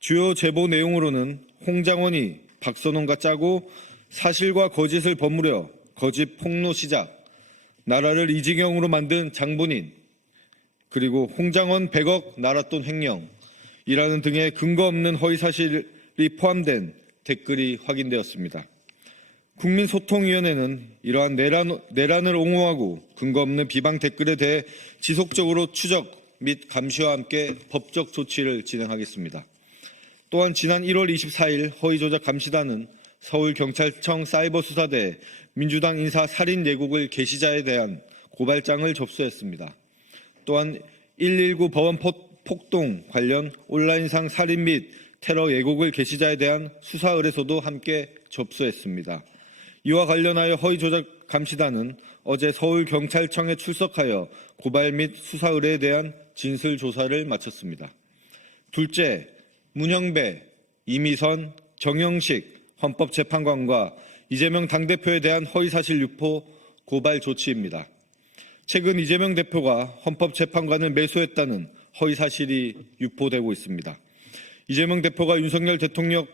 주요 제보 내용으로는 홍장원이 박선원과 짜고 사실과 거짓을 버무려 거짓 폭로 시작, 나라를 이지경으로 만든 장본인, 그리고 홍장원 100억 나랏돈 횡령이라는 등의 근거 없는 허위사실이 포함된 댓글이 확인되었습니다. 국민소통위원회는 이러한 내란을 옹호하고 근거 없는 비방 댓글에 대해 지속적으로 추적 및 감시와 함께 법적 조치를 진행하겠습니다. 또한 지난 1월 24일 허위조작 감시단은 서울경찰청 사이버수사대에 민주당 인사 살인 예고글 게시자에 대한 고발장을 접수했습니다. 또한 119 법원 폭동 관련 온라인상 살인 및 테러 예고글 게시자에 대한 수사 의뢰서도 함께 접수했습니다. 이와 관련하여 허위조작 감시단은 어제 서울경찰청에 출석하여 고발 및 수사 의뢰에 대한 진술 조사를 마쳤습니다. 둘째, 문영배, 이미선, 정영식 헌법재판관과 이재명 당대표에 대한 허위사실 유포 고발 조치입니다. 최근 이재명 대표가 헌법재판관을 매수했다는 허위사실이 유포되고 있습니다. 이재명 대표가 윤석열 대통령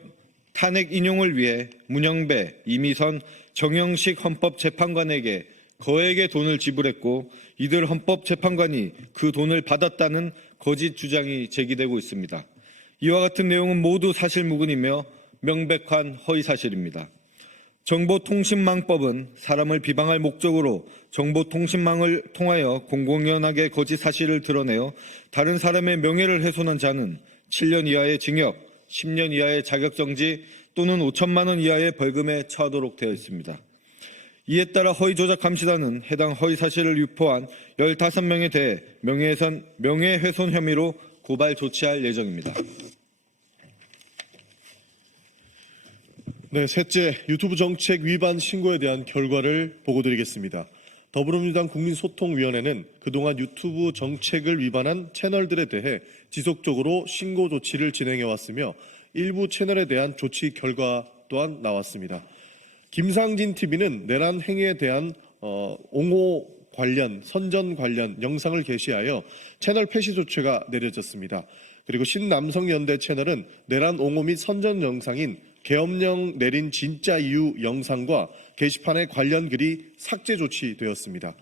탄핵 인용을 위해 문영배, 이미선, 정영식 헌법재판관에게 거액의 돈을 지불했고 이들 헌법재판관이 그 돈을 받았다는 거짓 주장이 제기되고 있습니다. 이와 같은 내용은 모두 사실무근이며 명백한 허위사실입니다. 정보통신망법은 사람을 비방할 목적으로 정보통신망을 통하여 공공연하게 거짓 사실을 드러내어 다른 사람의 명예를 훼손한 자는 7년 이하의 징역, 10년 이하의 자격정지 또는 5천만 원 이하의 벌금에 처하도록 되어 있습니다. 이에 따라 허위조작 감시단은 해당 허위사실을 유포한 15명에 대해 명예훼손 혐의로 고발 조치할 예정입니다. 네, 셋째, 유튜브 정책 위반 신고에 대한 결과를 보고드리겠습니다. 더불어민주당 국민소통위원회는 그동안 유튜브 정책을 위반한 채널들에 대해 지속적으로 신고 조치를 진행해왔으며 일부 채널에 대한 조치 결과 또한 나왔습니다. 김상진 TV는 내란 행위에 대한 옹호 관련, 선전 관련 영상을 게시하여 채널 폐시 조치가 내려졌습니다. 그리고 신남성연대 채널은 내란 옹호 및 선전 영상인 계엄령 내린 진짜 이유 영상과 게시판의 관련 글이 삭제 조치되었습니다.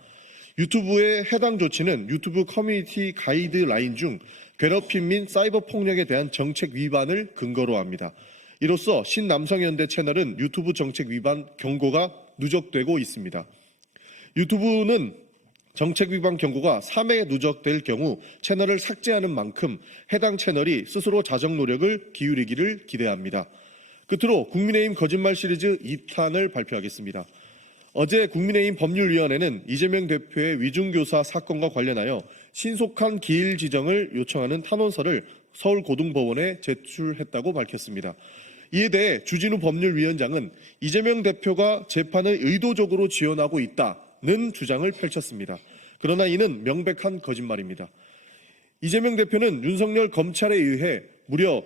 유튜브의 해당 조치는 유튜브 커뮤니티 가이드라인 중 괴롭힘 및 사이버 폭력에 대한 정책 위반을 근거로 합니다. 이로써 신남성연대 채널은 유튜브 정책 위반 경고가 누적되고 있습니다. 유튜브는 정책 위반 경고가 3회 누적될 경우 채널을 삭제하는 만큼 해당 채널이 스스로 자정 노력을 기울이기를 기대합니다. 끝으로 국민의힘 거짓말 시리즈 2탄을 발표하겠습니다. 어제 국민의힘 법률위원회는 이재명 대표의 위중교사 사건과 관련하여 신속한 기일 지정을 요청하는 탄원서를 서울고등법원에 제출했다고 밝혔습니다. 이에 대해 주진우 법률위원장은 이재명 대표가 재판을 의도적으로 지원하고 있다는 주장을 펼쳤습니다. 그러나 이는 명백한 거짓말입니다. 이재명 대표는 윤석열 검찰에 의해 무려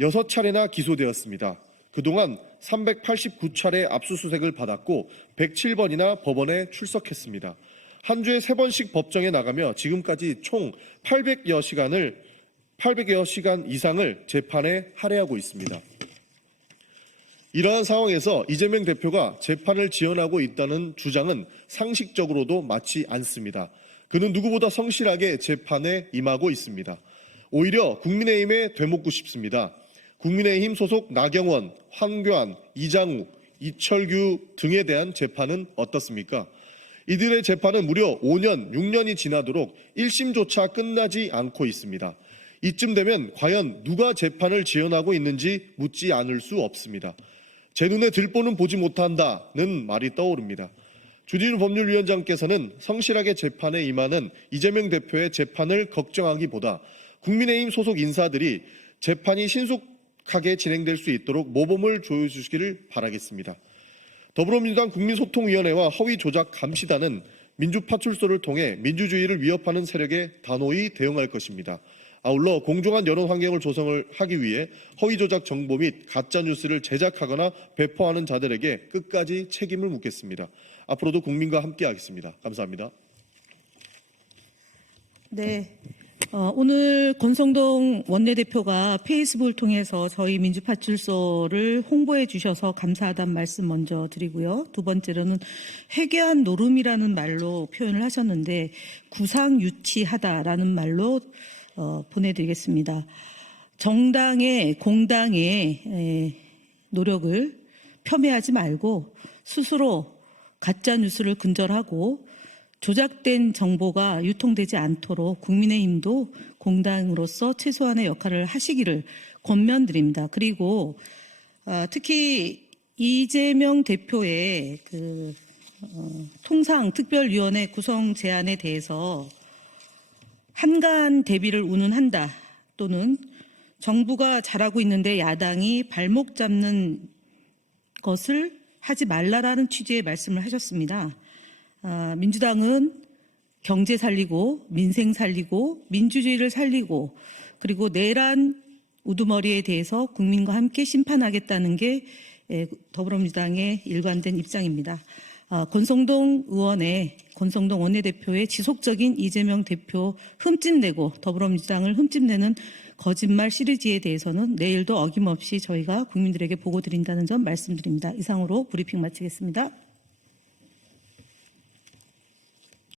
6차례나 기소되었습니다. 그동안 389차례 압수수색을 받았고 107번이나 법원에 출석했습니다. 한 주에 3번씩 법정에 나가며 지금까지 총 800여 시간 이상을 재판에 할애하고 있습니다. 이러한 상황에서 이재명 대표가 재판을 지연하고 있다는 주장은 상식적으로도 맞지 않습니다. 그는 누구보다 성실하게 재판에 임하고 있습니다. 오히려 국민의힘에 되묻고 싶습니다. 국민의힘 소속 나경원, 황교안, 이장우, 이철규 등에 대한 재판은 어떻습니까? 이들의 재판은 무려 5년, 6년이 지나도록 1심조차 끝나지 않고 있습니다. 이쯤 되면 과연 누가 재판을 지연하고 있는지 묻지 않을 수 없습니다. 제 눈에 들보는 보지 못한다는 말이 떠오릅니다. 주진우 법률위원장께서는 성실하게 재판에 임하는 이재명 대표의 재판을 걱정하기보다 국민의힘 소속 인사들이 재판이 신속하게 진행될 수 있도록 모범을 보여주시기를 바라겠습니다. 더불어민주당 국민소통위원회와 허위조작 감시단은 민주파출소를 통해 민주주의를 위협하는 세력에 단호히 대응할 것입니다. 아울러 공정한 여론 환경을 조성을 하기 위해 허위조작 정보 및 가짜뉴스를 제작하거나 배포하는 자들에게 끝까지 책임을 묻겠습니다. 앞으로도 국민과 함께하겠습니다. 감사합니다. 네, 오늘 권성동 원내대표가 페이스북을 통해서 저희 민주파출소를 홍보해 주셔서 감사하다는 말씀 먼저 드리고요. 두 번째로는 회개한 노름이라는 말로 표현을 하셨는데 구상유치하다라는 말로 보내드리겠습니다. 정당의 공당의 노력을 폄훼하지 말고 스스로 가짜 뉴스를 근절하고 조작된 정보가 유통되지 않도록 국민의힘도 공당으로서 최소한의 역할을 하시기를 권면드립니다. 그리고 특히 이재명 대표의 통상특별위원회 구성 제안에 대해서 한가한 대비를 운운한다 또는 정부가 잘하고 있는데 야당이 발목 잡는 것을 하지 말라라는 취지의 말씀을 하셨습니다. 민주당은 경제 살리고 민생 살리고 민주주의를 살리고 그리고 내란 우두머리에 대해서 국민과 함께 심판하겠다는 게 더불어민주당의 일관된 입장입니다. 권성동 원내대표의 지속적인 이재명 대표 흠집내고 더불어민주당을 흠집내는 거짓말 시리즈에 대해서는 내일도 어김없이 저희가 국민들에게 보고드린다는 점 말씀드립니다. 이상으로 브리핑 마치겠습니다.